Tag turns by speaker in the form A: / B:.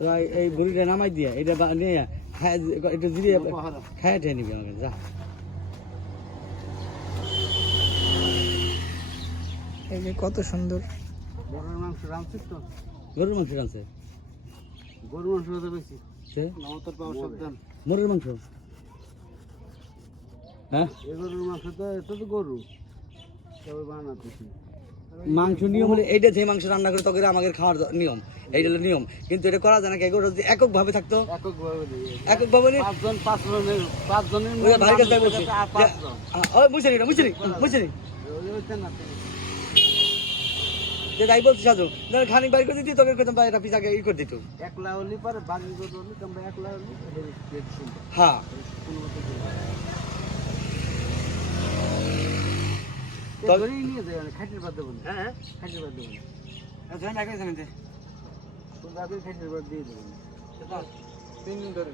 A: হয় এই বুড়িটা নামাই দিয়া এটা নিয়ে হ্যাঁ, এটা খায় ঠে হ্যাঁ, নিবি আমাকে যা।
B: এই যে কত সুন্দর।
C: গরুর মাংস রাঁধছিস তো?
A: গরুর মাংস রাঁধছে।
C: গরুর মাংস পাওয়া সাবধান
A: মুরগির মাংস? হ্যাঁ?
C: এই গরুর মাংস তো এটা তো গরু। তবে বানাতেছি।
A: মাংস নিয়ম হলে এইটা যে মাংস রান্না করে তখন আমাদের খাওয়ার নিয়ম। এইটা হলো নিয়ম। কিন্তু এটা করা যায় না এগুলো যদি একক ভাবে থাকতো
C: একক ভাবে
A: একক ভাবে নি-
C: পাঁচজন পাঁচজনের পাঁচজনের
A: ভাই কাছে বুঝছি নি বুঝছি নি বুঝছি। যে যাই বলছি সাজু ধর খানিক বাড়ি করে দিতি তোকে কইতাম ভাই এটা পিছাকে ই করে দিত।
C: একলা হলি পরে বাকি গরু হলি তোমরা একলা হলি
A: হ্যাঁ। তবে-
C: নিয়ে যায় খাটির বাদ দেবো
A: হ্যাঁ
C: খাটির বাদ দেবো না।
A: না কইছেন
C: তোমরা আগে খাটির বাদ দিয়ে দেবো
A: তিন দিন ধরে।